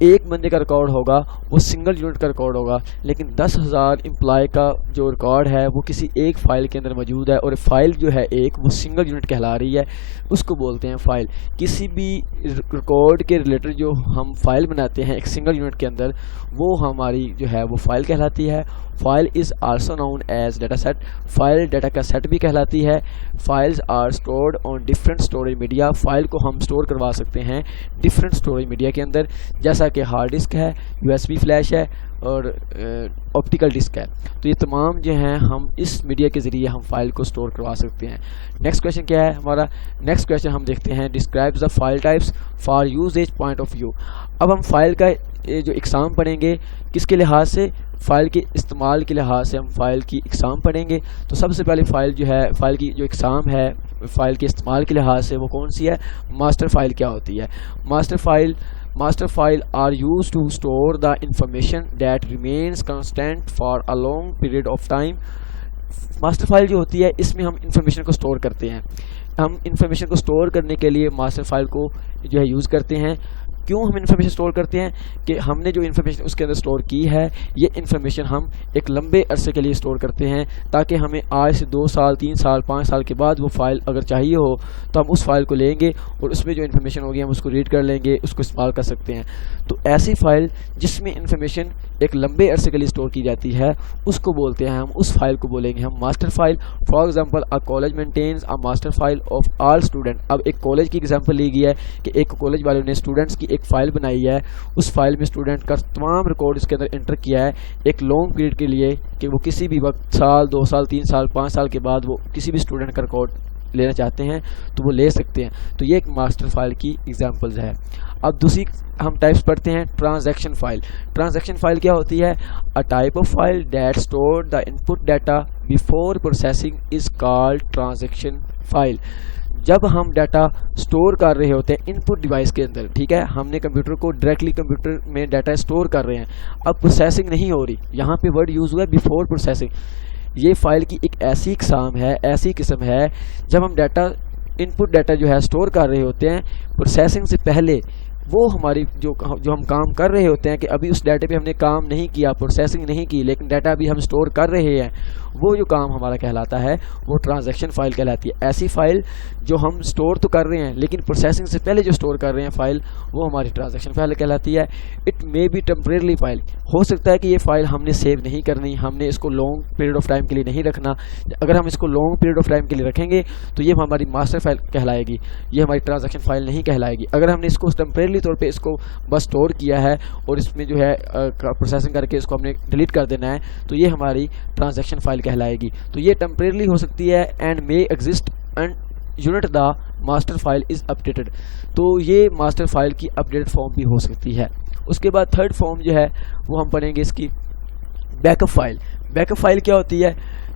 ایک بندے کا ریکارڈ ہوگا وہ سنگل یونٹ کا ریکارڈ ہوگا، لیکن 10,000 امپلائی کا جو ریکارڈ ہے وہ کسی ایک فائل کے اندر موجود ہے، اور فائل جو ہے ایک وہ سنگل یونٹ کہلا رہی ہے، اس کو بولتے ہیں فائل۔ کسی بھی ریکارڈ کے ریلیٹڈ جو ہم فائل بناتے ہیں ایک سنگل یونٹ کے اندر، وہ ہماری جو ہے وہ فائل کہلاتی ہے۔ File is also known as data set, file data کا سیٹ بھی کہلاتی ہے۔ Files are stored on different storage media, file کو ہم اسٹور کروا سکتے ہیں ڈفرینٹ اسٹوریج میڈیا کے اندر، جیسا کہ ہارڈ ڈسک ہے، USB فلیش ہے، اور آپٹیکل ڈسک ہے۔ تو یہ تمام جو ہیں ہم اس میڈیا کے ذریعے ہم فائل کو اسٹور کروا سکتے ہیں۔ نیکسٹ کویشچن کیا ہے ہمارا؟ نیکسٹ کویشچن ہم دیکھتے ہیں describes the file types for usage point of view. اب ہم فائل کا جو اقسام پڑھیں گے کس کے لحاظ سے؟ فائل کے استعمال کے لحاظ سے ہم فائل کی اقسام پڑھیں گے۔ تو سب سے پہلے فائل جو ہے، فائل کی جو اقسام ہے فائل کے استعمال کے لحاظ سے وہ کون سی ہے؟ ماسٹر فائل کیا ہوتی ہے؟ Master file are use to store the information that remains constant for a long period of time. Master file جو ہوتی ہے اس میں ہم انفارمیشن کو اسٹور کرتے ہیں۔ ہم انفارمیشن کو اسٹور کرنے کے لیے ماسٹر فائل کو جو ہے یوز کرتے ہیں۔ کیوں ہم انفارمیشن اسٹور کرتے ہیں؟ کہ ہم نے جو انفارمیشن اس کے اندر اسٹور کی ہے، یہ انفارمیشن ہم ایک لمبے عرصے کے لیے اسٹور کرتے ہیں، تاکہ ہمیں آج سے 2 سال 3 سال 5 سال کے بعد وہ فائل اگر چاہیے ہو تو ہم اس فائل کو لیں گے اور اس میں جو انفارمیشن ہوگی ہم اس کو ریڈ کر لیں گے، اس کو استعمال کر سکتے ہیں۔ تو ایسی فائل جس میں انفارمیشن ایک لمبے عرصے کے لیے اسٹور کی جاتی ہے اس کو بولتے ہیں، ہم اس فائل کو بولیں گے ہم master file. For example a college maintains a master file of all student. اب ایک کالج کی ایگزامپل لی گئی ہے کہ ایک کالج والوں نے اسٹوڈنٹس کی ایک فائل بنائی ہے، اس فائل میں اسٹوڈنٹ کا تمام ریکارڈ اس کے اندر انٹر کیا ہے ایک لانگ پیریڈ کے لیے، کہ وہ کسی بھی وقت سال 2 سال 3 سال 5 سال کے بعد وہ کسی بھی اسٹوڈنٹ کا ریکارڈ لینا چاہتے ہیں تو وہ لے سکتے ہیں۔ تو یہ ایک ماسٹر فائل کی ایگزامپلز ہے۔ اب دوسری ہم ٹائپس پڑھتے ہیں ٹرانزیکشن فائل۔ ٹرانزیکشن فائل کیا ہوتی ہے؟ اے type of file that store the in put data before processing is called transaction file. جب ہم ڈیٹا سٹور کر رہے ہوتے ہیں ان پٹ ڈیوائس کے اندر، ٹھیک ہے، ہم نے کمپیوٹر کو ڈائریکٹلی کمپیوٹر میں ڈیٹا سٹور کر رہے ہیں، اب پروسیسنگ نہیں ہو رہی، یہاں پہ ورڈ یوز ہوا ہے بیفور پروسیسنگ۔ یہ فائل کی ایک ایسی اقسام ہے، ایسی قسم ہے جب ہم ڈیٹا ان پٹ ڈیٹا جو ہے سٹور کر رہے ہوتے ہیں پروسیسنگ سے پہلے، وہ ہماری جو ہم کام کر رہے ہوتے ہیں کہ ابھی اس ڈیٹا پہ ہم نے کام نہیں کیا، پروسیسنگ نہیں کی، لیکن ڈیٹا ابھی ہم سٹور کر رہے ہیں، وہ جو کام ہمارا کہلاتا ہے وہ ٹرانزیکشن فائل کہلاتی ہے۔ ایسی فائل جو ہم سٹور تو کر رہے ہیں لیکن پروسیسنگ سے پہلے جو سٹور کر رہے ہیں فائل، وہ ہماری ٹرانزیکشن فائل کہلاتی ہے۔ It may be temporarily file, ہو سکتا ہے کہ یہ فائل ہم نے سیو نہیں کرنی، ہم نے اس کو لانگ پیریڈ آف ٹائم کے لیے نہیں رکھنا۔ اگر ہم اس کو لانگ پیریڈ آف ٹائم کے لیے رکھیں گے تو یہ ہماری ماسٹر فائل کہلائے گی، یہ ہماری ٹرانزیکشن فائل نہیں کہلائے گی۔ اگر ہم نے اس کو ٹیمپریرلی طور پہ اس کو بس سٹور کیا ہے اور اس میں جو ہے پروسیسنگ کر کے اس کو ہم نے ڈیلیٹ کر دینا ہے تو یہ ہماری ٹرانزیکشن فائل کہلائے گی۔ تو یہ ٹیمپریرلی ہو سکتی ہے and may exist and unit the master file is updated, تو یہ ماسٹر فائل کی اپڈیٹ فارم بھی ہو سکتی ہے۔ اس کے بعد تھرڈ فارم جو ہے وہ ہم پڑھیں گے اس کی backup file. Backup file کیا ہوتی ہے؟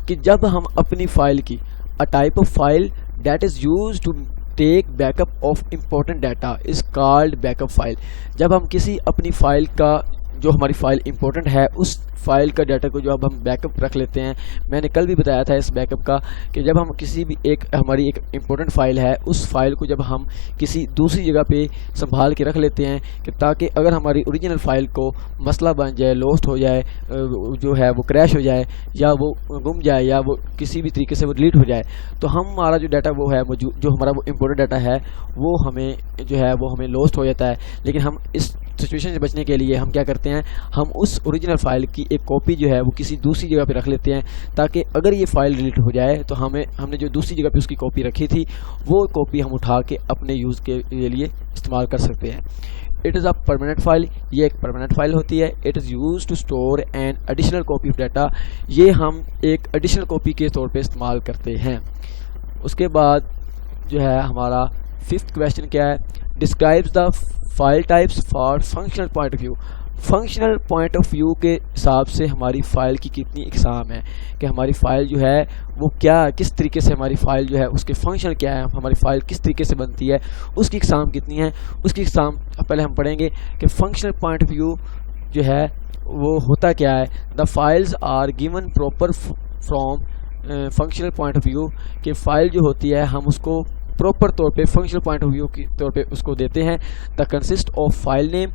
کہ جب ہم اپنی فائل کی a type of file that is use to take backup of important data is called backup file. جب ہم کسی اپنی فائل کا جو ہماری فائل امپورٹنٹ ہے اس فائل کا ڈیٹا کو جو اب ہم بیک اپ رکھ لیتے ہیں، میں نے کل بھی بتایا تھا اس بیک اپ کا کہ جب ہم کسی بھی ہماری ایک امپورٹنٹ فائل ہے اس فائل کو جب ہم کسی دوسری جگہ پہ سنبھال کے رکھ لیتے ہیں کہ تاکہ اگر ہماری اوریجنل فائل کو مسئلہ بن جائے، لوسٹ ہو جائے، جو ہے وہ کریش ہو جائے یا وہ گم جائے یا وہ کسی بھی طریقے سے وہ ڈیلیٹ ہو جائے، تو ہمارا جو ڈیٹا وہ ہے جو ہمارا وہ امپورٹنٹ ڈیٹا ہے وہ ہمیں جو ہے وہ ہمیں لوسٹ ہو جاتا ہے۔ لیکن ہم اس سچویشن سے بچنے کے لیے ہم کیا کرتے ہیں، ہم اس اوریجنل فائل کی ایک کاپی جو ہے وہ کسی دوسری جگہ پہ رکھ لیتے ہیں تاکہ اگر یہ فائل ڈیلیٹ ہو جائے تو ہم نے جو دوسری جگہ پہ اس کی کاپی رکھی تھی وہ کاپی ہم اٹھا کے اپنے یوز کے لیے استعمال کر سکتے ہیں۔ It is a permanent file, یہ ایک پرماننٹ فائل ہوتی ہے۔ It is use to store an additional copy of data, یہ ہم ایک ایڈیشنل کاپی کے طور پہ استعمال کرتے ہیں۔ اس کے بعد جو ہے ہمارا ففتھ کویشچن کیا ہے؟ Describes the file types for functional point of view. Functional point of view کے حساب سے ہماری فائل کی کتنی اقسام ہے، کہ ہماری فائل جو ہے وہ کس طریقے سے ہماری فائل جو ہے اس کے فنکشن کیا ہے، ہماری فائل کس طریقے سے بنتی ہے، اس کی اقسام کتنی ہیں۔ اس کی اقسام پہلے ہم پڑھیں گے کہ فنکشنل پوائنٹ آف ویو جو ہے وہ ہوتا کیا ہے۔ The files are given proper from functional point of view, کہ فائل جو ہوتی ہے ہم اس کو پراپر طور پہ فنکشنل پوائنٹ آف ویو کے طور پہ اس کو دیتے ہیں۔ دا کنسسٹ آف فائل نیم،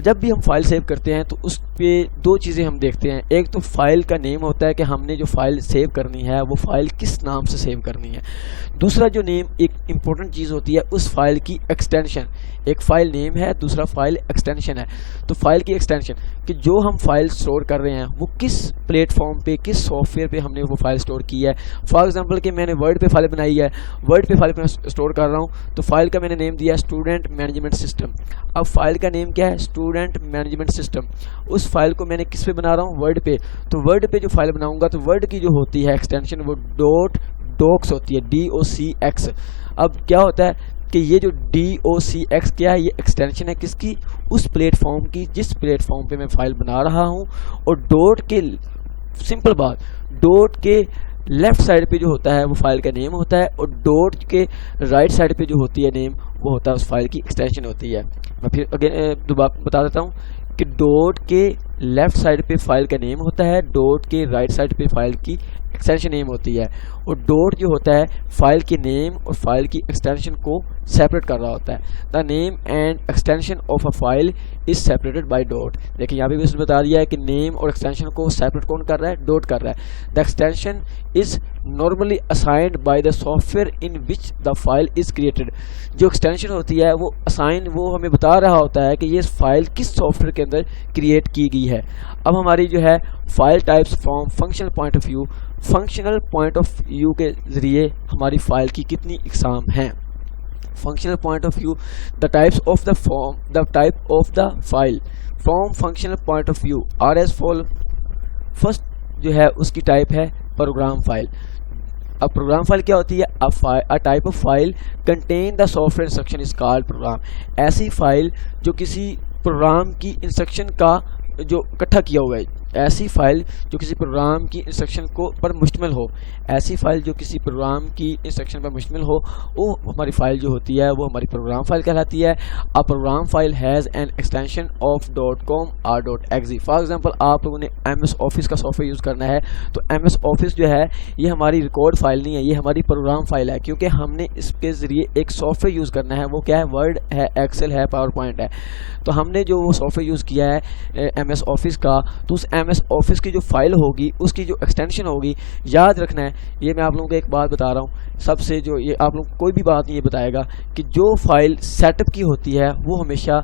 جب بھی ہم فائل سیو کرتے ہیں تو اس پہ دو چیزیں ہم دیکھتے ہیں. ایک تو فائل کا نیم ہوتا ہے کہ ہم نے جو فائل سیو کرنی ہے وہ فائل کس نام سے سیو کرنی ہے. دوسرا جو نیم ایک امپورٹنٹ چیز ہوتی ہے اس فائل کی ایکسٹینشن. ایک فائل نیم ہے, دوسرا فائل ایکسٹینشن ہے. تو فائل کی ایکسٹینشن کہ جو ہم فائل سٹور کر رہے ہیں وہ کس پلیٹ فارم پہ, کس سافٹ ویئر پہ ہم نے وہ فائل سٹور کی ہے. فار ایگزامپل کہ میں نے ورڈ پہ فائل بنائی ہے, ورڈ پہ فائل پہ سٹور کر رہا ہوں تو فائل کا میں نے نیم دیا ہے اسٹوڈنٹ مینجمنٹ سسٹم. اب فائل کا نیم کیا ہے, اسٹوڈنٹ مینجمنٹ سسٹم. اس فائل کو میں نے کس پہ بنا رہا ہوں, ورڈ پہ. تو ورڈ پہ جو فائل بناؤں گا تو ورڈ کی جو ہوتی ہے ایکسٹینشن وہ ڈاٹ ڈاکس ہوتی ہے, DOCX. اب کیا ہوتا ہے کہ یہ جو DOCX کیا ہے, یہ ایکسٹینشن ہے کس کی, اس پلیٹ فارم کی جس پلیٹ فارم پہ میں فائل بنا رہا ہوں. اور ڈاٹ کے سمپل بات, ڈاٹ کے لیفٹ سائڈ پہ جو ہوتا ہے وہ فائل کا نیم ہوتا ہے, اور ڈاٹ کے رائٹ سائڈ پہ جو ہوتی ہے نیم وہ ہوتا ہے اس فائل کی ایکسٹینشن ہوتی ہے. میں پھر دوبارہ بتا دیتا ہوں کہ ڈاٹ کے لیفٹ سائڈ پہ فائل کا نیم ہوتا ہے, ڈاٹ کے رائٹ سائڈ پہ فائل کی ایکسٹینشن نیم ہوتی ہے, اور ڈاٹ جو ہوتا ہے فائل کے نیم اور فائل کی ایکسٹینشن کو سیپریٹ کر رہا ہوتا ہے. The name and extension of a file is separated by dot. دیکھیں یہاں پہ بھی اس نے بتا دیا ہے کہ نیم اور ایکسٹینشن کو سیپریٹ کون کر رہا ہے, ڈاٹ کر رہا ہے. The extension is normally assigned by the soft where in which the file is created. جو ایکسٹینشن ہوتی ہے وہ اسائن, وہ ہمیں بتا رہا ہوتا ہے کہ یہ فائل کس سافٹ ویئر کے اندر کریٹ کی گئی ہے. اب ہماری جو ہے file types from functional point of view, functional point of view کے ذریعے ہماری فائل کی کتنی اقسام ہیں. Functional point of view, the types of the form, the type of the file from functional point of view are as follow. First جو ہے اس کی ٹائپ ہے پروگرام فائل. اب پروگرام فائل کیا ہوتی ہے, a type of file contain the software instruction is called program. ایسی فائل جو کسی پروگرام کی انسٹرکشن کا جو اکٹھا کیا ہوا ہے, ایسی فائل جو کسی پروگرام کی انسٹرکشن کو پر مشتمل ہو, ایسی فائل جو کسی پروگرام کی انسٹرکشن پر مشتمل ہو, وہ ہماری فائل جو ہوتی ہے وہ ہماری پروگرام فائل کہلاتی ہے. A program file has an extension of .com or .exe. For example آپ لوگوں نے MS آفس کا سافٹ ویئر یوز کرنا ہے تو MS آفس جو ہے یہ ہماری ریکارڈ فائل نہیں ہے, یہ ہماری پروگرام فائل ہے, کیونکہ ہم نے اس کے ذریعے ایک سافٹ ویئر یوز کرنا ہے. وہ کیا ہے, ورڈ ہے, ایکسل ہے, پاور پوائنٹ ہے. تو ہم نے جو وہ سافٹ ویئر یوز کیا ہے MS آفس کا, تو اس MS آفس کی جو فائل ہوگی اس کی جو ایکسٹینشن ہوگی, یاد رکھنا ہے, یہ میں آپ لوگوں کو ایک بات بتا رہا ہوں, سب سے جو یہ آپ لوگوں کو کوئی بھی بات نہیں یہ بتائے گا کہ جو فائل سیٹ اپ کی ہوتی ہے وہ ہمیشہ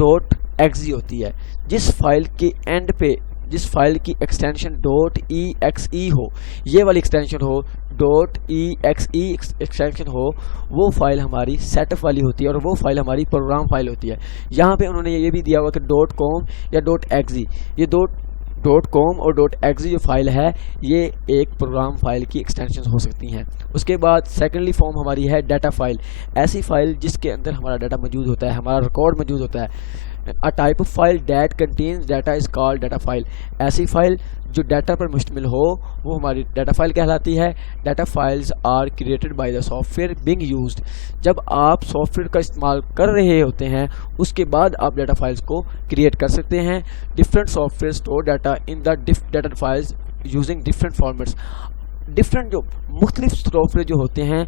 .exe ہوتی ہے. جس فائل کے اینڈ پہ جس فائل کی ایکسٹینشن .exe ہو, یہ والی ایکسٹینشن ہو, .exe ایکسٹینشن ہو, وہ فائل ہماری سیٹ اپ والی ہوتی ہے اور وہ فائل ہماری پروگرام فائل ہوتی ہے. یہاں پہ انہوں نے یہ بھی دیا ہوا کہ .com یا .exe, یہ .com اور .exe جو فائل ہے یہ ایک پروگرام فائل کی ایکسٹینشن ہو سکتی ہیں. اس کے بعد سیکنڈلی فارم ہماری ہے ڈیٹا فائل. ایسی فائل جس کے اندر ہمارا ڈیٹا موجود ہوتا ہے, ہمارا ریکارڈ موجود ہوتا ہے. A type of file that contains data is called data file. ایسی فائل جو ڈیٹا پر مشتمل ہو وہ ہماری ڈیٹا فائل کہلاتی ہے. Data files are created by the software being used. جب آپ سافٹ ویئر کا استعمال کر رہے ہوتے ہیں اس کے بعد آپ ڈیٹا فائلز کو کریٹ کر سکتے ہیں. Different soft where store data in the data files using different formats. Different جو مختلف سافٹ ویئر جو ہوتے ہیں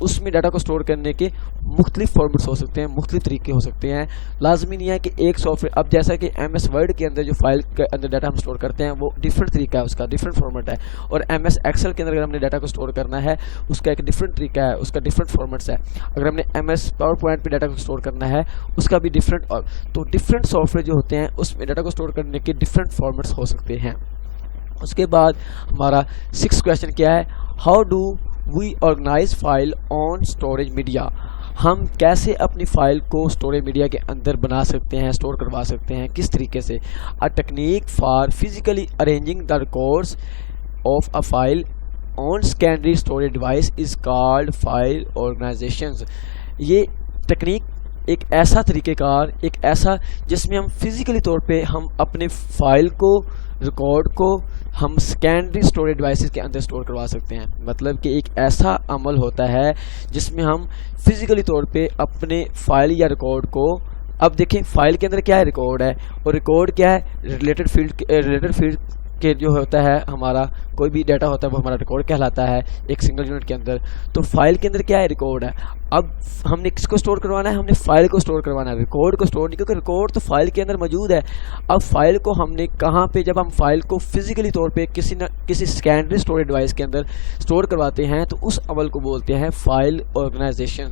اس میں ڈیٹا کو سٹور کرنے کے مختلف فارمیٹس ہو سکتے ہیں, مختلف طریقے ہو سکتے ہیں. لازمی نہیں ہے کہ ایک سافٹ ویئر, اب جیسا کہ MS ورڈ کے اندر جو فائل کے اندر ڈیٹا ہم سٹور کرتے ہیں وہ ڈفرینٹ طریقہ ہے, اس کا ڈفرینٹ فارمیٹ ہے. اور MS ایکسل کے اندر اگر ہم نے ڈیٹا کو سٹور کرنا ہے اس کا ایک ڈفرینٹ طریقہ ہے, اس کا ڈفرینٹ فارمیٹس ہے. اگر ہم نے MS پاور پوائنٹ پہ ڈیٹا کو سٹور کرنا ہے اس کا بھی ڈفرینٹ. اور تو ڈفرینٹ سافٹ ویئر جو ہوتے ہیں اس میں ڈیٹا کو سٹور کرنے کے ڈفرینٹ فارمیٹس ہو سکتے ہیں. اس کے بعد ہمارا 6 کویشچن کیا ہے, how do we organize file on storage media. ہم کیسے اپنی فائل کو اسٹوریج میڈیا کے اندر بنا سکتے ہیں, اسٹور کروا سکتے ہیں, کس طریقے سے. A technique for physically arranging the records of a file on secondary storage device is called file organizations. یہ ٹیکنیک ایک ایسا طریقہ کار, ایک ایسا جس میں ہم فزیکلی طور پہ ہم اپنے فائل کو, ریکارڈ کو ہم سیکنڈری اسٹوریج ڈیوائسز کے اندر اسٹور کروا سکتے ہیں. مطلب کہ ایک ایسا عمل ہوتا ہے جس میں ہم فزیکلی طور پہ اپنے فائل یا ریکارڈ کو, اب دیکھیں فائل کے اندر کیا ہے, ریکارڈ ہے, اور ریکارڈ کیا ہے, ریلیٹڈ فیلڈ کے جو ہوتا ہے ہمارا کوئی بھی ڈیٹا ہوتا ہے وہ ہمارا ریکارڈ کہلاتا ہے ایک سنگل یونٹ کے اندر. تو فائل کے اندر کیا ہے, ریکارڈ ہے. اب ہم نے کس کو اسٹور کروانا ہے؟ ہم نے فائل کو اسٹور کروانا ہے، ریکارڈ کو اسٹور نہیں، کیونکہ ریکارڈ تو فائل کے اندر موجود ہے. اب فائل کو ہم نے کہاں پہ، جب ہم فائل کو فزیکلی طور پہ کسی سیکنڈری اسٹوریج ڈیوائس کے اندر اسٹور کرواتے ہیں تو اس عمل کو بولتے ہیں فائل آرگنائزیشن.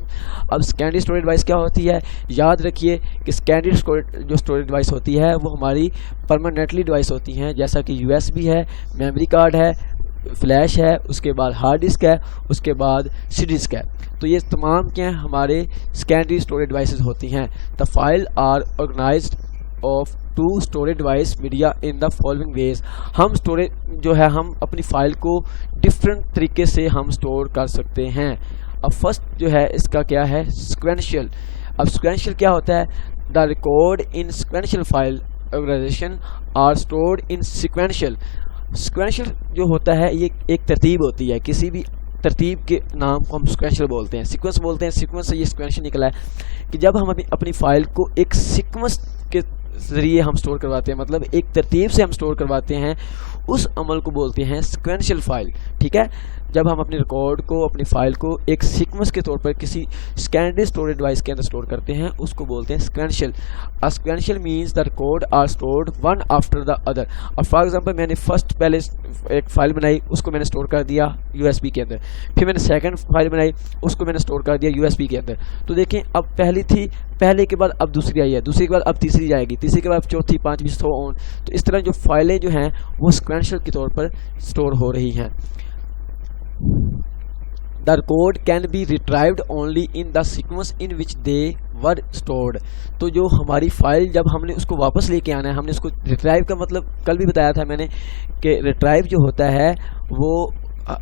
اب سیکنڈری اسٹوریج ڈیوائس کیا ہوتی ہے؟ یاد رکھیے کہ سیکنڈری جو اسٹوریج ڈیوائس ہوتی ہے وہ ہماری پرماننٹلی ڈیوائس ہوتی ہیں، جیسا کہ یو ایس بی ہے، میموری کارڈ ہے، فلیش ہے، اس کے بعد ہارڈ ڈسک ہے، اس کے بعد سی ڈسک ہے. تو یہ تمام کیا ہیں؟ ہمارے سیکنڈری اسٹوریج ڈیوائسز ہوتی ہیں. The file are organised of to storage device media in the following ways. ہم اسٹوریج جو ہے ہم اپنی فائل کو ڈفرینٹ طریقے سے ہم اسٹور کر سکتے ہیں. اب فرسٹ جو ہے اس کا کیا ہے؟ سیکوینشل. اب سیکوینشل کیا ہوتا ہے؟ The record in sequential file organization are stored in sequential. Sequential جو ہوتا ہے یہ ایک ترتیب ہوتی ہے، کسی بھی ترتیب کے نام کو ہم سیکوینشل بولتے ہیں، سیکوینس بولتے ہیں. سیکوینس سے یہ سیکوینشل نکلا ہے کہ جب ہم اپنی فائل کو ایک سیکوینس کے ذریعے ہم اسٹور کرواتے ہیں، مطلب ایک ترتیب سے ہم اسٹور کرواتے ہیں، اس عمل کو بولتے ہیں سیکوینشل فائل. ٹھیک ہے، جب ہم اپنے ریکارڈ کو، اپنی فائل کو ایک سیکوینس کے طور پر کسی سیکنڈری اسٹوریج ڈیوائس کے اندر اسٹور کرتے ہیں، اس کو بولتے ہیں sequential. Sequential means the record are stored one after the other. اب فار ایگزامپل میں نے پہلے ایک فائل بنائی، اس کو میں نے اسٹور کر دیا یو ایس بی کے اندر، پھر میں نے سیکنڈ فائل بنائی، اس کو میں نے اسٹور کر دیا یو ایس بی کے اندر. تو دیکھیں اب پہلی تھی، پہلے کے بعد اب دوسری آئی ہے، دوسری کے بعد اب تیسری جائے گی، تیسری کے بعد چوتھی، پانچویں، سو آن. تو اس طرح جو فائلیں جو ہیں وہ سیکوینشل کے طور پر اسٹور ہو رہی ہیں. The record can be retrieved only in the sequence in which they were stored. تو جو ہماری فائل جب ہم نے اس کو واپس لے کے آنا ہے، ہم نے اس کو ریٹرائیو کا مطلب کل بھی بتایا تھا میں نے کہ ریٹرائیو جو ہوتا ہے وہ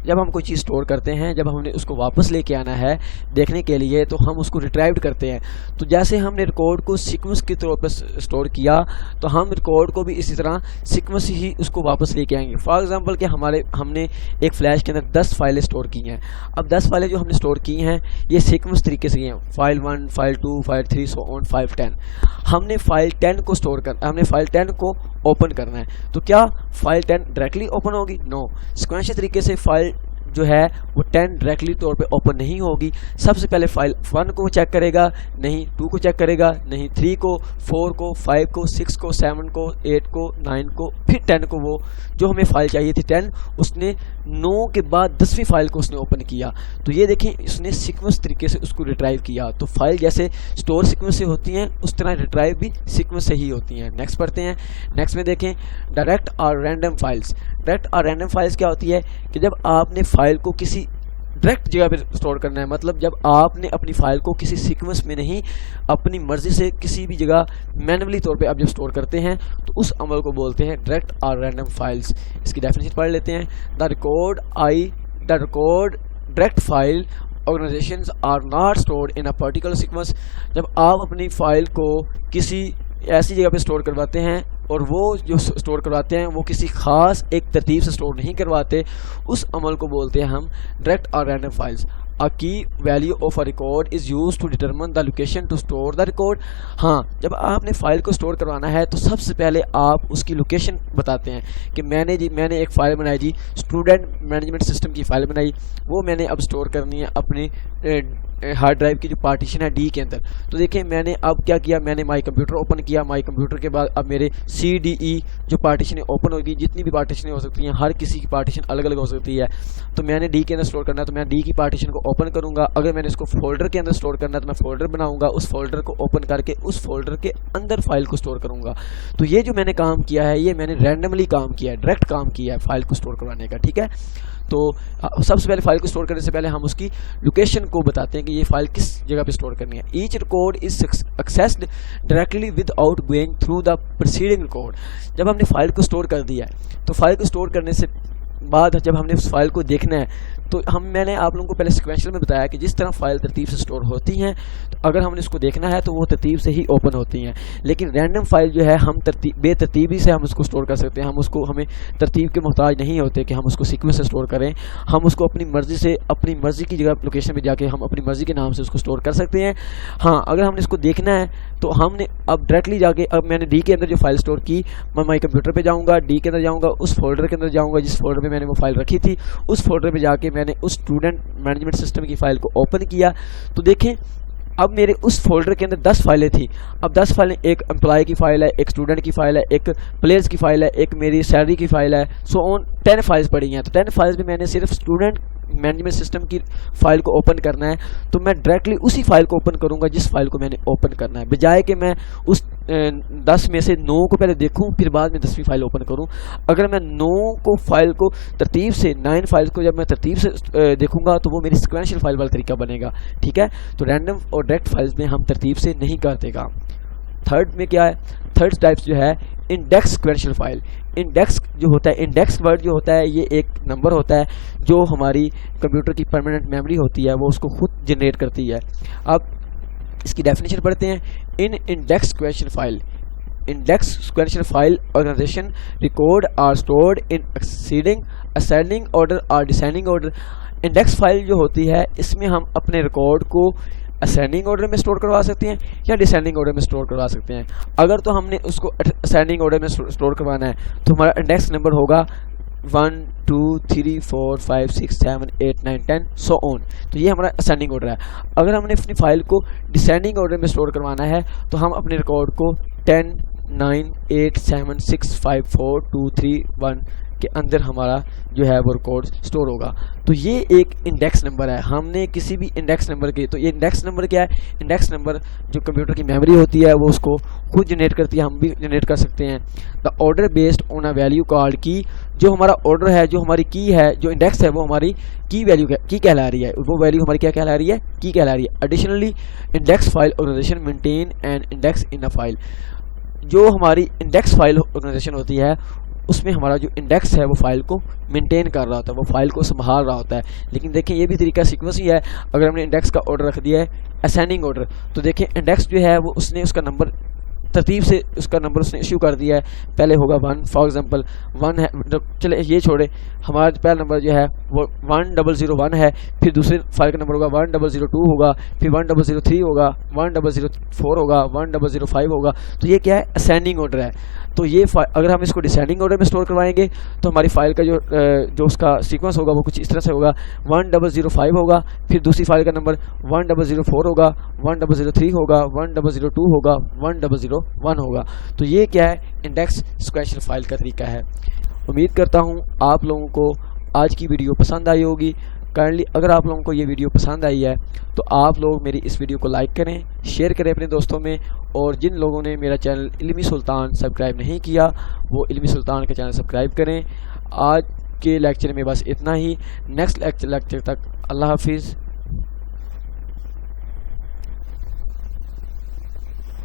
جب ہم کوئی چیز اسٹور کرتے ہیں، جب ہم نے اس کو واپس لے کے آنا ہے دیکھنے کے لیے تو ہم اس کو ریٹرائیوڈ کرتے ہیں. تو جیسے ہم نے ریکارڈ کو سیکوینس کے طور پر اسٹور کیا تو ہم ریکارڈ کو بھی اسی طرح سیکوینس ہی اس کو واپس لے کے آئیں گے. فار ایگزامپل کہ ہم نے ایک فلیش کے اندر 10 فائلیں اسٹور کی ہیں. اب 10 فائلیں جو ہم نے اسٹور کی ہیں یہ سیکوینس طریقے سے ہیں، فائل 1، فائل 2، فائل 3، سو آن، فائل 10. ہم نے فائل 10 کو اسٹور کرنا، ہم نے فائل 10 کو اوپن کرنا ہے. تو کیا فائل 10 ڈائریکٹلی اوپن ہوگی؟ نو. سیکوینشل طریقے سے فائل جو ہے وہ 10 ڈائریکٹلی طور پہ اوپن نہیں ہوگی. سب سے پہلے فائل 1 کو چیک کرے گا، نہیں 2 کو چیک کرے گا، نہیں 3 کو، 4 کو، 5 کو، 6 کو، 7 کو، 8 کو، 9 کو، پھر 10 کو. وہ جو ہمیں فائل چاہیے تھی 10، اس نے 9 کے بعد 10ویں فائل کو اس نے اوپن کیا. تو یہ دیکھیں اس نے سیکوینس طریقے سے اس کو ریٹرائیو کیا. تو فائل جیسے اسٹور سیکوینس سے ہوتی ہیں اس طرح ریٹرائیو بھی سیکوینس سے ہی ہوتی ہیں. نیکسٹ پڑھتے ہیں. نیکسٹ میں دیکھیں ڈائریکٹ اور رینڈم فائلس. ڈائریکٹ اور رینڈم فائلس کیا ہوتی ہے کہ جب آپ نے فائل کو کسی ڈائریکٹ جگہ پہ اسٹور کرنا ہے، مطلب جب آپ نے اپنی فائل کو کسی سیکوینس میں نہیں، اپنی مرضی سے کسی بھی جگہ مینولی طور پہ آپ جب اسٹور کرتے ہیں تو اس عمل کو بولتے ہیں ڈائریکٹ اور رینڈم فائلس. اس کی ڈیفینیشن پڑھ لیتے ہیں. The record direct file organizations are not stored in a particular sequence. جب آپ اپنی فائل کو کسی ایسی جگہ پہ اسٹور کرواتے ہیں اور وہ جو اسٹور کرواتے ہیں وہ کسی خاص ایک ترتیب سے اسٹور نہیں کرواتے، اس عمل کو بولتے ہیں ہم ڈائریکٹ اور random files. A key value of a record is used to determine the location to store the record. ہاں، جب آپ نے فائل کو اسٹور کروانا ہے تو سب سے پہلے آپ اس کی لوکیشن بتاتے ہیں کہ میں نے ایک فائل بنائی جی، اسٹوڈنٹ مینجمنٹ سسٹم کی فائل بنائی، وہ میں نے اب اسٹور کرنی ہے اپنی ہارڈ ڈرائیو کی جو پارٹیشن ہے ڈی کے اندر. تو دیکھیں میں نے اب کیا کیا، میں نے مائی کمپیوٹر اوپن کیا. مائی کمپیوٹر کے بعد اب میرے CDE جو پارٹیشنیں اوپن ہوگی، جتنی بھی پارٹیشنیں ہو سکتی ہیں، ہر کسی کی پارٹیشن الگ الگ ہو سکتی ہے. تو میں نے ڈی کے اندر اسٹور کرنا ہے تو میں ڈی کی پارٹیشن کو اوپن کروں گا. اگر میں نے اس کو فولڈر کے اندر اسٹور کرنا ہے تو میں فولڈر بناؤں گا، اس فولڈر کو اوپن کر کے اس فولڈر کے اندر فائل کو اسٹور کروں گا. تو یہ جو میں نے کام کیا ہے یہ میں نے رینڈملی کام کیا ہے، ڈائریکٹ کام کیا ہے فائل کو اسٹور کروانے کا. ٹھیک ہے، تو سب سے پہلے فائل کو اسٹور کرنے سے پہلے ہم اس کی لوکیشن کو بتاتے ہیں کہ یہ فائل کس جگہ پہ اسٹور کرنی ہے. Each record is accessed directly with out going through the preceding record. جب ہم نے فائل کو اسٹور کر دیا ہے تو فائل کو اسٹور کرنے سے بعد جب ہم نے اس فائل کو دیکھنا ہے تو میں نے آپ لوگوں کو پہلے سیکوینشل میں بتایا کہ جس طرح فائل ترتیب سے اسٹور ہوتی ہیں تو اگر ہم نے اس کو دیکھنا ہے تو وہ ترتیب سے ہی اوپن ہوتی ہیں. لیکن رینڈم فائل جو ہے ہم بے ترتیبی سے ہم اس کو اسٹور کر سکتے ہیں. ہمیں ترتیب کے محتاج نہیں ہوتے کہ ہم اس کو سیکوینس سے اسٹور کریں. ہم اس کو اپنی مرضی سے، اپنی مرضی کی جگہ لوکیشن پہ جا کے ہم اپنی مرضی کے نام سے اس کو اسٹور کر سکتے ہیں. ہاں، اگر ہم نے اس کو دیکھنا ہے تو ہم نے اب ڈائریکٹلی جا کے اب میں نے ڈی کے اندر جو فائل اسٹور کی، میں مائی کمپیوٹر پہ جاؤں گا، ڈی کے اندر جاؤں گا، اس فولڈر کے اندر جاؤں گا جس فولڈر پہ میں نے وہ فائل رکھی تھی، اس فولڈر پہ جا کے میں نے اس اسٹوڈنٹ مینجمنٹ سسٹم کی فائل کو اوپن کیا. تو دیکھیں اب میرے اس فولڈر کے اندر 10 فائلیں تھیں. اب 10 فائلیں، ایک امپلائی کی فائل ہے، ایک اسٹوڈنٹ کی فائل ہے، ایک پلیئرس کی فائل ہے، ایک میری سیلری کی فائل ہے، سو آن 10 فائلز پڑی ہیں. تو 10 فائلز میں میں نے صرف اسٹوڈنٹ مینجمنٹ سسٹم کی فائل کو اوپن کرنا ہے. تو میں ڈائریکٹلی اسی فائل کو اوپن کروں گا جس فائل کو میں نے اوپن کرنا ہے، بجائے کہ میں اس 10 میں سے 9 کو پہلے دیکھوں پھر بعد میں 10ویں فائل اوپن کروں. اگر میں 9 کو فائل کو ترتیب سے 9 فائلز کو جب میں ترتیب سے دیکھوں گا تو وہ میری سیکوینشل فائل والا طریقہ بنے گا. ٹھیک ہے، تو رینڈم اور ڈائریکٹ فائلز میں ہم ترتیب سے نہیں کرتے کام. تھرڈ میں کیا ہے، تھرڈ ٹائپس جو ہے انڈیکس سیکوینشل فائل. انڈیکس جو ہوتا ہے، انڈیکس ورڈ جو ہوتا ہے یہ ایک نمبر ہوتا ہے جو ہماری کمپیوٹر کی پرماننٹ میموری ہوتی ہے، وہ اس کو خود جنریٹ کرتی ہے. اب اس کی ڈیفینیشن پڑھتے ہیں. In index sequential file, index sequential file organisation record are stored in ascending order اور ڈسینڈنگ آرڈر. انڈیکس فائل جو ہوتی ہے اس میں ہم اپنے ریکارڈ کو اسینڈنگ آرڈر میں اسٹور کروا سکتے ہیں یا ڈسینڈنگ آرڈر میں اسٹور کروا سکتے ہیں. اگر تو ہم نے اس کو اسینڈنگ آرڈر میں اسٹور کروانا ہے تو ہمارا انڈیکس نمبر ہوگا 1 2 3 4 5 6 7 8 9 10 سو آن. تو یہ ہمارا اسینڈنگ آرڈر ہے. اگر ہم نے اپنی فائل کو ڈسینڈنگ آرڈر میں اسٹور کروانا ہے تو ہم اپنے ریکارڈ کو 10 9 8 7 6 5 4 2 3 1 کے اندر ہمارا جو ہے وہ ریکارڈ اسٹور ہوگا. تو یہ ایک انڈیکس نمبر ہے. ہم نے کسی بھی انڈیکس نمبر کے، تو یہ انڈیکس نمبر کیا ہے، انڈیکس نمبر جو کمپیوٹر کی میموری ہوتی ہے وہ اس کو خود جنریٹ کرتی ہے، ہم بھی جنریٹ کر سکتے ہیں. The order based on a value called کی، جو ہمارا آرڈر ہے، جو ہماری کی ہے، جو انڈیکس ہے وہ ہماری کی ویلیو کی کہلا رہی ہے، وہ ویلیو ہماری کیا کہلا رہی ہے، کی کہلا رہی ہے. Additionally index file organization maintain an index in a file. جو ہماری انڈیکس فائل آرگنائزیشن ہوتی ہے اس میں ہمارا جو انڈیکس ہے وہ فائل کو مینٹین کر رہا ہوتا ہے، وہ فائل کو سنبھال رہا ہوتا ہے. لیکن دیکھیں یہ بھی طریقہ سیکوینس ہی ہے. اگر ہم نے انڈیکس کا آرڈر رکھ دیا ہے اسینڈنگ آرڈر، تو دیکھیں انڈیکس جو ہے وہ اس نے اس کا نمبر ترتیب سے اس کا نمبر اس نے ایشو کر دیا ہے. پہلے ہوگا 1 فار ایگزامپل 1 ہے، چلے یہ چھوڑے، ہمارا پہلا نمبر جو ہے وہ 1001 ہے، پھر دوسرے فائل کا نمبر ہوگا 1002 ہوگا، پھر 1003 ہوگا، 1004 ہوگا، 1005 ہوگا. تو یہ کیا ہے، اسینڈنگ آرڈر ہے. تو یہ اگر ہم اس کو ڈسینڈنگ آرڈر میں اسٹور کروائیں گے تو ہماری فائل کا جو اس کا سیکوینس ہوگا وہ کچھ اس طرح سے ہوگا. 1005 ہوگا، پھر دوسری فائل کا نمبر 1004 ہوگا، 1003 ہوگا، 1002 ہوگا، 1001 ہوگا. تو یہ کیا ہے، انڈیکس سیکوینشل فائل کا طریقہ ہے. امید کرتا ہوں آپ لوگوں کو آج کی ویڈیو پسند آئی ہوگی. کائنڈلی اگر آپ لوگوں کو یہ ویڈیو پسند آئی ہے تو آپ لوگ میری اس ویڈیو کو لائک کریں، شیئر کریں اپنے دوستوں میں. اور جن لوگوں نے میرا چینل علمی سلطان سبسکرائب نہیں کیا وہ علمی سلطان کا چینل سبسکرائب کریں. آج کے لیکچر میں بس اتنا ہی. نیکسٹ لیکچر تک اللہ حافظ.